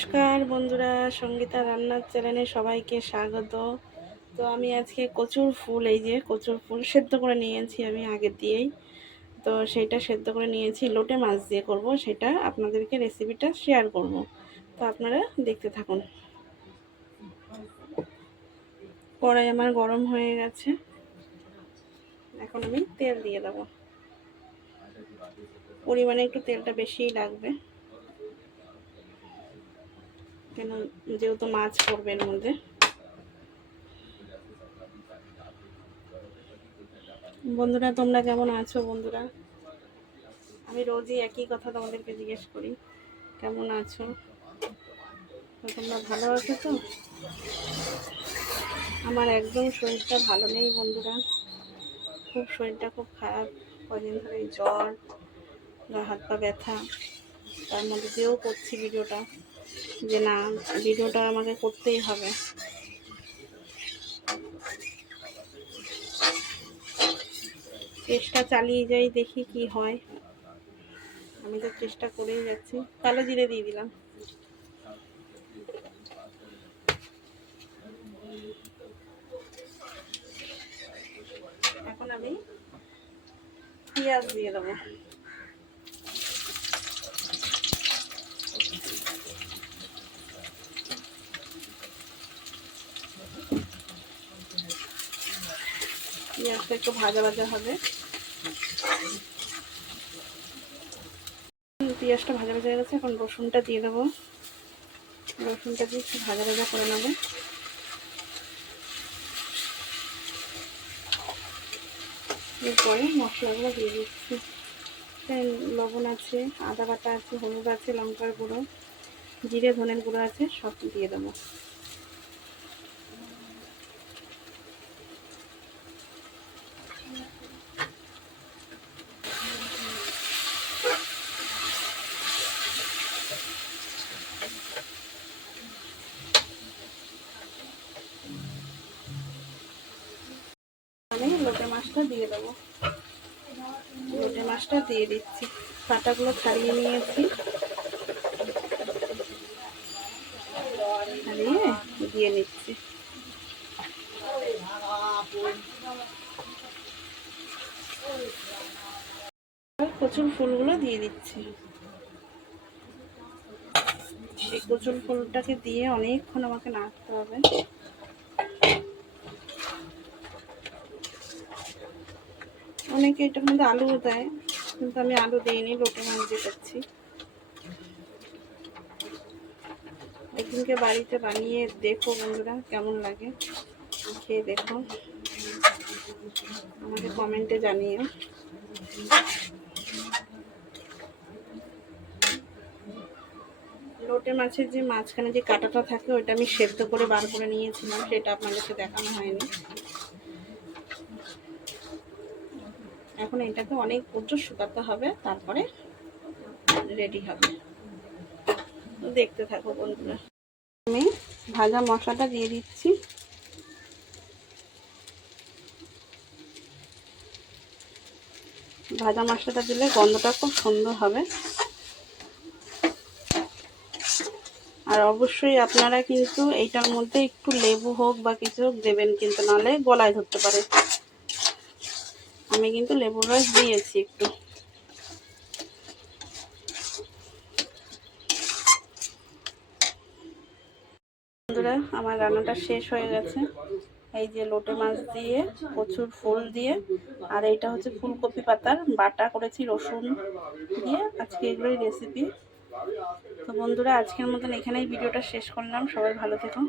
নমস্কার বন্ধুরা, সঙ্গীতা রান্নার চ্যানেলে সবাইকে স্বাগত। তো আমি আজকে কচুর ফুল, এই যে কচুর ফুল সেদ্ধ করে নিয়েছি আমি আগের দিয়েই। তো সেটা সেদ্ধ করে নিয়েছি, লোটে মাছ দিয়ে করব, সেটা আপনাদেরকে রেসিপিটা শেয়ার করব। তো আপনারা দেখতে থাকুন। কড়াই আমার গরম হয়ে গেছে, এখন আমি তেল দিয়ে দেবো। পরিমাণে একটু তেলটা বেশিই লাগবে, কেন যেহেতু মাছ পড়বে এর মধ্যে। বন্ধুরা, তোমরা কেমন আছো? বন্ধুরা, আমি রোজই একই কথা তোমাদেরকে জিজ্ঞেস করি, কেমন আছো? তো তোমরা ভালো আছো তো? আমার একদম শরীরটা ভালো নেই বন্ধুরা, শরীরটা খুব খারাপ। কদিন ধরে জ্বর, গা হাত পা ব্যথা। তার মধ্যে দিয়েও করছি ভিডিওটা, যে না, ভিডিওটা আমাকে করতেই হবে। চেষ্টা চালিয়ে যাই, দেখি কি হয়। আমি তো চেষ্টা করেই যাচ্ছি। কালো জিরে দিয়ে দিলাম। এখন আমি পেঁয়াজ দিয়ে দেবো। পেঁয়াজটা একটু ভাজা ভাজা হবে। পেঁয়াজটা ভাজা ভাজা হয়ে গেছে, এখন রসুনটা দিয়ে দেবো। রসুনটা দিয়ে একটু ভাজা ভাজা করে নেবো। এরপরে মশলাগুলো দিয়ে দিচ্ছি। লবণ আছে, আদা বাটা আছে, হলুদ আছে, লঙ্কার গুঁড়ো, জিরে ধনের গুঁড়ো আছে, সব দিয়ে দেবো। আমি লোটে মাছটা দিয়ে দেবো। লোটে মাছটা দিয়ে দিচ্ছি, কাঁটাগুলো ছাড়িয়ে নিয়েছি, ছাড়িয়ে দিয়ে নিচ্ছি। কচুর ফুলগুলো দিয়ে দিচ্ছি। এই কচুর ফুলটাকে দিয়ে অনেকক্ষণ আমাকে নাড়তে হবে। অনেকে এটার মধ্যে আলুও দেয়, কিন্তু আমি আলু দিইনি, লোটে মাছ দিয়ে করছি। একদিনকে বাড়িতে বানিয়ে দেখো বন্ধুরা, কেমন লাগে খেয়ে দেখো, আমাকে কমেন্টে জানিও। লোটে মাছের যে মাঝখানে যে কাঁটাটা থাকে, ওইটা আমি সেদ্ধ করে বার করে নিয়েছিলাম, সেটা আপনাদেরকে দেখানো হয়নি। এখন এটাকে অনেক প্রচুর শুকাতে হবে, তারপরে রেডি হবে। দেখতে থাকো বন্ধুরা। আমি ভাজা মশলাটা দিয়ে দিচ্ছি। ভাজা মশলাটা দিলে গন্ধটা খুব সুন্দর হবে। আর অবশ্যই আপনারা কিন্তু এইটার মধ্যে একটু লেবু হোক বা কিছু হোক দেবেন, কিন্তু নাহলে গলায় ধরতে পারে। আমি কিন্তু লেবুর রস দিয়েছি একটু। বন্ধুরা, আমার রান্নাটা শেষ হয়ে গেছে। এই যে লোটে মাছ দিয়ে, কচুর ফুল দিয়ে, আর এইটা হচ্ছে ফুলকপি পাতার বাটা করেছি রসুন দিয়ে, আজকে এগুলোই রেসিপি। তো বন্ধুরা, আজকের মতন এখানেই ভিডিওটা শেষ করলাম। সবাই ভালো থেকো।